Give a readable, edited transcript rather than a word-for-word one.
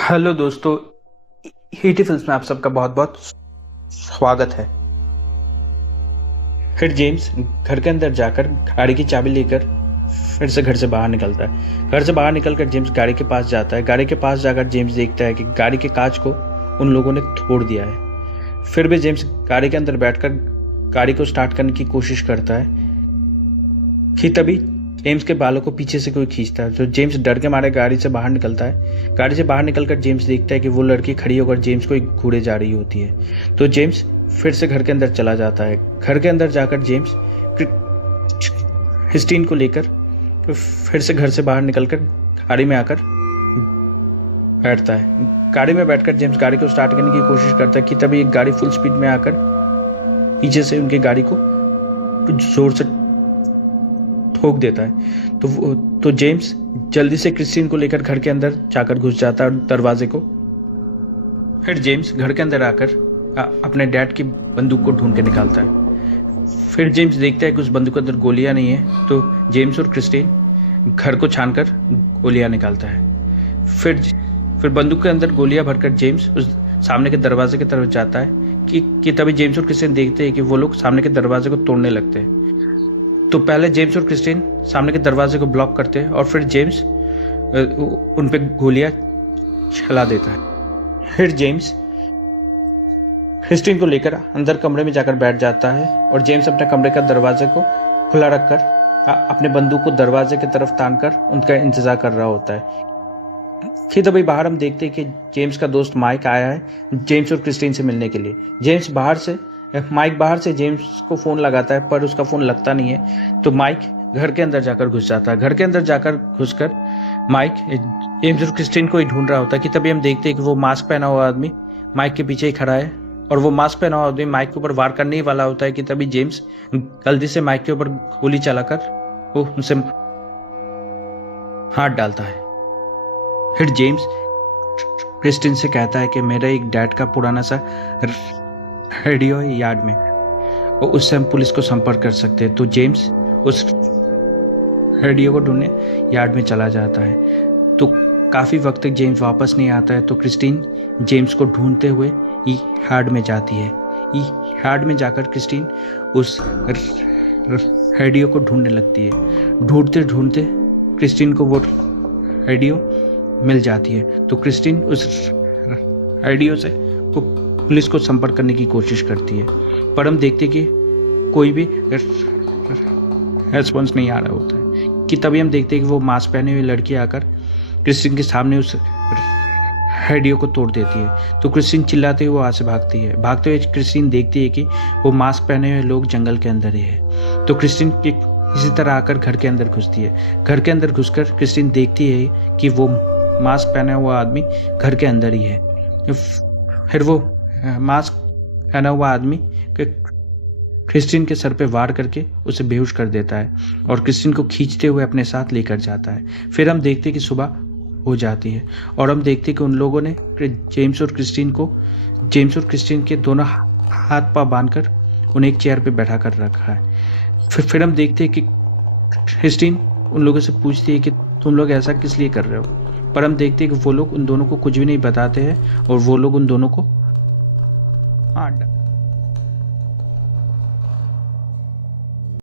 Hello दोस्तों, हीटी films में आप सबका बहुत बहुत स्वागत है। फिर जेम्स घर के अंदर जाकर गाड़ी की चाबी लेकर फिर से घर से बाहर निकलता है। घर से बाहर निकलकर जेम्स गाड़ी के पास जाता है। गाड़ी के पास जाकर जेम्स देखता है कि गाड़ी के कांच को उन लोगों ने तोड़ दिया है। फिर भी जेम्स गाड़ी के अंदर बैठकर गाड़ी को स्टार्ट करने की कोशिश करता है कि तभी जेम्स के बालों को पीछे से कोई खींचता है। तो जेम्स डर के मारे गाड़ी से बाहर निकलता है। गाड़ी से बाहर निकलकर जेम्स देखता है कि वो लड़की खड़ी होकर जेम्स को घूरे जा रही होती है। तो जेम्स फिर से घर के अंदर चला जाता है। घर के अंदर जाकर जेम्स क्रिस्टीन को लेकर फिर से घर से बाहर निकलकर गाड़ी में आकर बैठता है। गाड़ी में बैठकर जेम्स गाड़ी को स्टार्ट करने की कोशिश करता है कि तभी एक गाड़ी फुल स्पीड में आकर पीछे से उनकी गाड़ी को जोर से ठोक देता है। तो जेम्स जल्दी से क्रिस्टीन को लेकर घर के अंदर जाकर घुस जाता है दरवाजे को। फिर जेम्स घर के अंदर आकर अपने डैड की बंदूक को ढूंढ के निकालता है। फिर जेम्स देखता है कि उस बंदूक के अंदर गोलियां नहीं है। तो जेम्स और क्रिस्टीन घर को छानकर गोलियां निकालता है। फिर बंदूक के अंदर गोलियां भरकर जेम्स उस सामने के दरवाजे की तरफ जाता है कि तभी जेम्स और क्रिस्टीन देखते हैं कि वो लोग सामने के दरवाजे को तोड़ने लगते हैं। तो पहले जेम्स और क्रिस्टीन सामने के दरवाजे को ब्लॉक करते हैं और फिर जेम्स उन पे गोलियां चला देता है। फिर जेम्स क्रिस्टीन को लेकर अंदर कमरे में जाकर बैठ जाता है और जेम्स अपने कमरे का दरवाजे को खुला रखकर अपने बंदूक को दरवाजे की तरफ तानकर उनका इंतजार कर रहा होता है। फिर बाहर हम देखते हैं कि जेम्स का दोस्त माइक आया है जेम्स और क्रिस्टीन से मिलने के लिए। माइक बाहर से जेम्स को फ़ोन लगाता है पर उसका फ़ोन लगता नहीं है। तो माइक घर के अंदर जाकर घुस जाता है। घर के अंदर जाकर घुसकर माइक जेम्स और क्रिस्टीन को ही ढूंढ रहा होता है कि तभी हम देखते हैं कि वो मास्क पहना हुआ आदमी माइक के पीछे ही खड़ा है और वो मास्क पहना हुआ आदमी माइक के ऊपर वार करने ही वाला होता है कि तभी जेम्स गलती से माइक के ऊपर गोली चलाकर वो उनसे हाथ डालता है। फिर जेम्स क्रिस्टीन से कहता है कि मेरा एक डैड का पुराना सा रेडियो है यार्ड में और उससे हम पुलिस को संपर्क कर सकते हैं। तो जेम्स उस रेडियो को ढूंढने यार्ड में चला जाता है। तो काफ़ी वक्त तक जेम्स वापस नहीं आता है। तो क्रिस्टीन जेम्स को ढूंढते हुए यार्ड में जाती है। यार्ड में जाकर क्रिस्टीन उस रेडियो को ढूंढने लगती है। ढूंढते ढूंढते क्रिस्टीन को वो रेडियो मिल जाती है। तो क्रिस्टीन उस रेडियो से वो पुलिस को संपर्क करने की कोशिश करती है पर हम देखते कि कोई भी रेस्पॉन्स नहीं आ रहा होता है कि तभी हम देखते हैं कि वो मास्क पहने हुई लड़की आकर क्रिस्टीन के सामने उस रेडियो को तोड़ देती है। तो क्रिस्टीन चिल्लाते हुए वहाँ से भागती है। भागते हुए क्रिस्टीन देखती है कि वो मास्क पहने हुए लोग जंगल के अंदर ही है। तो क्रिस्टीन इसी तरह आकर घर के अंदर घुसती है। घर के अंदर घुसकर क्रिस्टीन देखती है कि वो मास्क पहना हुआ आदमी घर के अंदर ही है। फिर वो मास्क पहना हुआ आदमी क्रिस्टीन के सर पे वार करके उसे बेहोश कर देता है और क्रिस्टीन को खींचते हुए अपने साथ लेकर जाता है। फिर हम देखते हैं कि सुबह हो जाती है और हम देखते हैं कि उन लोगों ने जेम्स और क्रिस्टीन के दोनों हाथ पांव बांधकर उन्हें एक चेयर पे बैठा कर रखा है। फिर हम देखते हैं कि क्रिस्टीन उन लोगों से पूछती है कि तुम लोग ऐसा किस लिए कर रहे हो, पर हम देखते हैं कि वो लोग उन दोनों को कुछ भी नहीं बताते हैं और वो लोग उन दोनों को